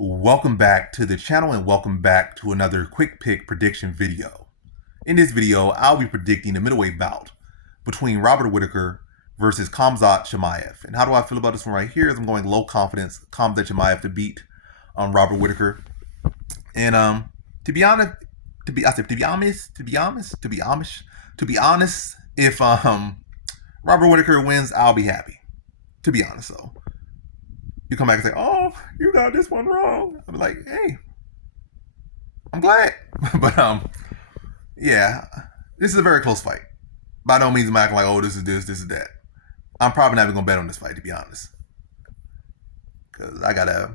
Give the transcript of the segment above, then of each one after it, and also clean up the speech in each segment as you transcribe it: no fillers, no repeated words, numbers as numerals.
Welcome back to the channel and welcome back to another quick pick prediction video. In this video, I'll be predicting the middleweight bout between Robert Whittaker versus Khamzat Chimaev. And how do I feel about this one right here? Is I'm going low confidence Khamzat Chimaev to beat Robert Whittaker. And to be honest, if Robert Whittaker wins, I'll be happy. To be honest, though. You come back and say, "Oh, you got this one wrong." I'll be like, "Hey, I'm glad." But yeah, this is a very close fight. By no means am I acting like, "Oh, this is that." I'm probably not even gonna bet on this fight, to be honest, because I gotta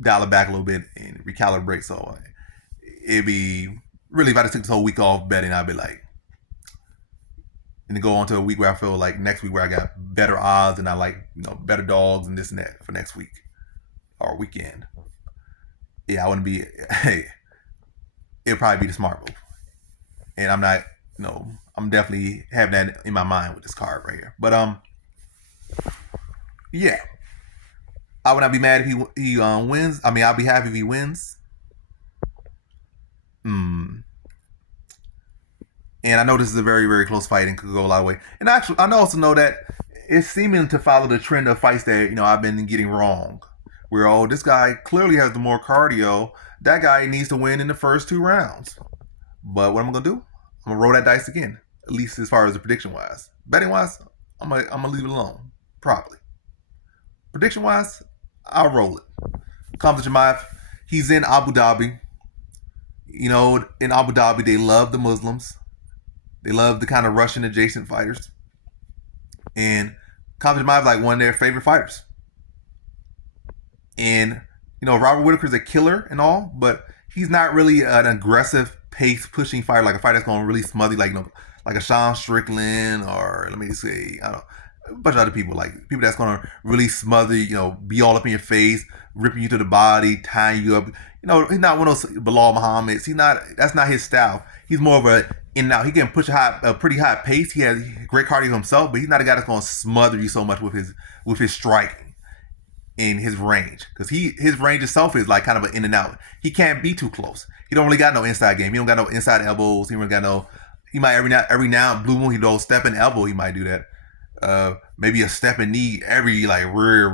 dial it back a little bit and recalibrate. So it'd be really, if I just took this whole week off betting, I'd be like, and to go on to a week where I feel like next week where I got better odds and I like, better dogs and this and that for next week or weekend. Yeah, I wouldn't be, hey, it'll probably be the smart move. And I'm not, I'm definitely having that in my mind with this card right here. But yeah, I would not be mad if he wins. I mean, I'll be happy if he wins. And I know this is a very, very close fight and could go a lot of way. And actually, I also know that it's seeming to follow the trend of fights that, I've been getting wrong. Where, this guy clearly has the more cardio. That guy needs to win in the first 2 rounds. But what I'm going to do, I'm going to roll that dice again. At least as far as the prediction-wise. Betting-wise, I'm gonna leave it alone. Probably. Prediction-wise, I'll roll it. Khamzat Chimaev, he's in Abu Dhabi. In Abu Dhabi, they love the Muslims. They love the kind of Russian adjacent fighters. And Khamzat Chimaev is like one of their favorite fighters. And, Robert Whittaker is a killer and all, but he's not really an aggressive, pace-pushing fighter, like a fighter that's going to really smother you, like a Sean Strickland or, let me say, I don't know, a bunch of other people, like people that's going to really smother you, be all up in your face, ripping you to the body, tying you up. He's not one of those Bilal Muhammad's. That's not his style. He's more of a in and out. He can push a pretty high pace. He has great cardio himself, but he's not a guy that's going to smother you so much with his striking in his range, because his range itself is like kind of an in and out. He can't be too close. He don't really got no inside game. He don't got no inside elbows. He don't got no. He might every now blue moon he do step and elbow. He might do that. Maybe a step and knee every like rare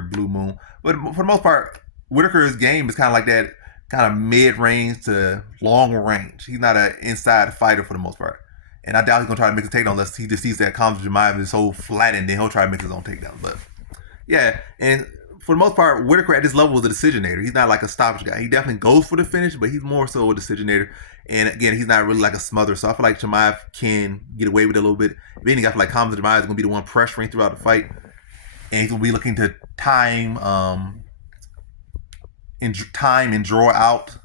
blue moon. But for the most part, Whittaker's game is kind of like that, kind of mid-range to long range. He's not an inside fighter for the most part. And I doubt he's going to try to mix a takedown unless he just sees that Khamzat Chimaev is so flat, and then he'll try to mix his own takedown. But yeah, and for the most part, Whittaker at this level is a decisionator. He's not like a stoppage guy. He definitely goes for the finish, but he's more so a decisionator. And again, he's not really like a smother. So I feel like Chimaev can get away with it a little bit. If anything, I feel like Khamzat Chimaev is going to be the one pressuring throughout the fight. And he's going to be looking to time and draw out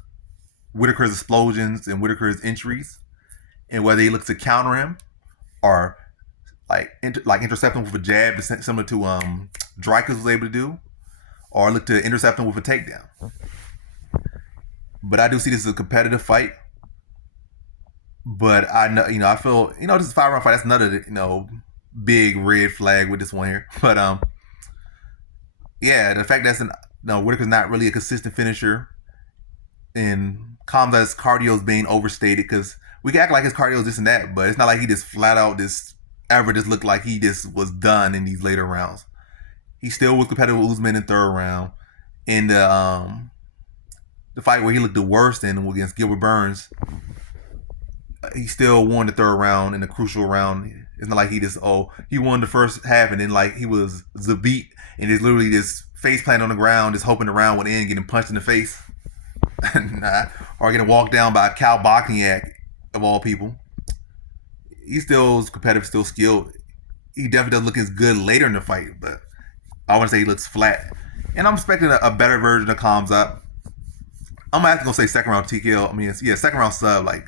Whittaker's explosions and Whittaker's entries, and whether he looks to counter him or like intercept him with a jab, similar to Dricus was able to do, or look to intercept him with a takedown. But I do see this as a competitive fight. But I know, I feel, this is a 5-round fight. That's another, big red flag with this one here. But yeah, the fact that Whittaker's not really a consistent finisher, and Khamzat's cardio is being overstated, because we can act like his cardio is this and that, but it's not like he just flat out just looked like he just was done in these later rounds. He still was competitive with Usman in 3rd round. In the fight where he looked the worst in against Gilbert Burns, he still won the 3rd round in a crucial round. It's not like he just he won the first half and then like he was Zabit and just literally just face planted on the ground, just hoping the round would end, getting punched in the face, or getting walked down by Cal Bachniak of all people. He still is competitive, still skilled. He definitely doesn't look as good later in the fight, but I want to say he looks flat. And I'm expecting a better version of Khamzat. I'm actually gonna say 2nd round TKO. I mean, 2nd round sub. Like,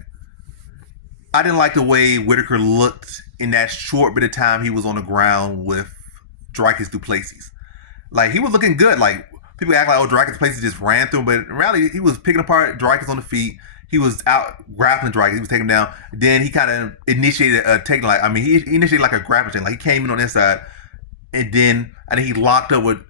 I didn't like the way Whittaker looked in that short bit of time he was on the ground with Dricus du Plessis. Like, he was looking good. Like, people act like, Dricus du Plessis just ran through him, but in reality, he was picking apart Dricus on the feet. He was out grappling Dricus. He was taking him down. Then he kind of initiated a takedown. He initiated like a grappling chain. Like, he came in on the inside, and then I think he locked up with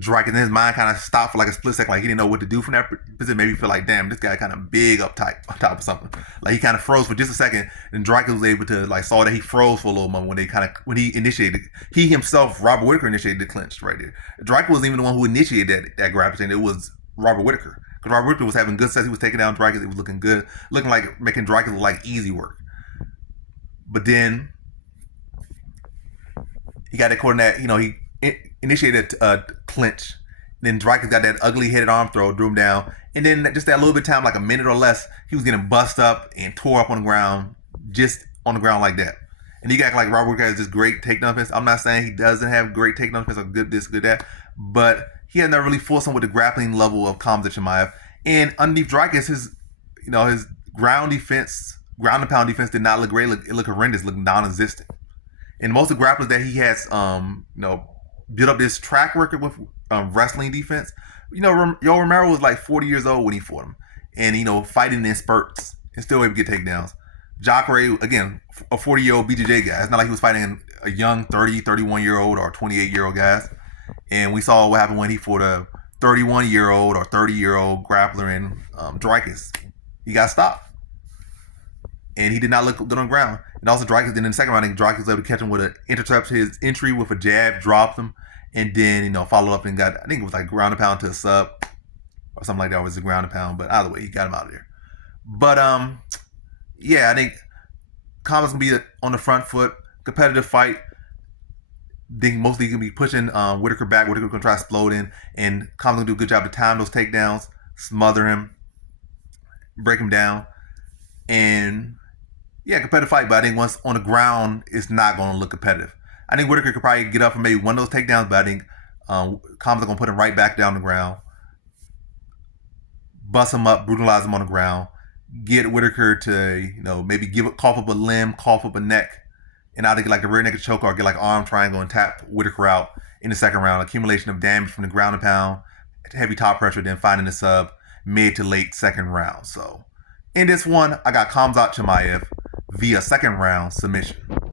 Drake, and his mind kind of stopped for like a split second, like he didn't know what to do from that position. Maybe feel like, damn, this guy kind of big up tight on top of something. Like he kind of froze for just a second, and Drake was able to like saw that he froze for a little moment when he initiated. He himself, Robert Whittaker, initiated the clinch right there. Drake wasn't even the one who initiated that grappling. It was Robert Whittaker, because Robert Whittaker was having good sets. He was taking down Drake. It was looking good, looking like making Drake look like easy work. But then he got that coordinate. He initiated a clinch. Then Drake got that ugly headed arm throw, drew him down. And then just that little bit of time, like a minute or less, he was getting bust up and tore up on the ground, just on the ground like that. And he got like Robert Whittaker has this great takedown defense. I'm not saying he doesn't have great takedown defense or good this, good that, but he had never really forced him with the grappling level of Khamzat Chimaev. And underneath Drake, his ground defense, ground and pound defense did not look great. It looked horrendous, looked non-existent. And most of the grapplers that he has, built up this track record with wrestling defense. Yoel Romero was like 40 years old when he fought him, and fighting in spurts and still able to get takedowns. Jacare, again, a 40-year-old BJJ guy. It's not like he was fighting a young 30, 31-year-old or 28-year-old guys. And we saw what happened when he fought a 31-year-old or 30-year-old grappler in Dricus. He got stopped. And he did not look good on the ground. And also Dricus, then in the second round, I think Dricus was able to catch him with intercept his entry with a jab, dropped him, and then, followed up and got, I think it was like ground and pound to a sub or something like that. It was a ground and pound, but either way, he got him out of there. But, yeah, I think Khamzat's going to be on the front foot, competitive fight. I think mostly going to be pushing Whittaker back. Whittaker going to try to explode in, and Khamzat's going to do a good job to time those takedowns, smother him, break him down, and yeah, competitive fight. But I think once on the ground, it's not going to look competitive. I think Whittaker could probably get up and maybe one of those takedowns, but I think Khamzat's going to put him right back down the ground, bust him up, brutalize him on the ground, get Whittaker to maybe cough up a limb, cough up a neck, and either get like the rear naked choke or get like arm triangle and tap Whittaker out in the second round. Accumulation of damage from the ground and pound, heavy top pressure, then finding the sub mid to late second round. So in this one, I got Khamzat Chimaev via second round submission.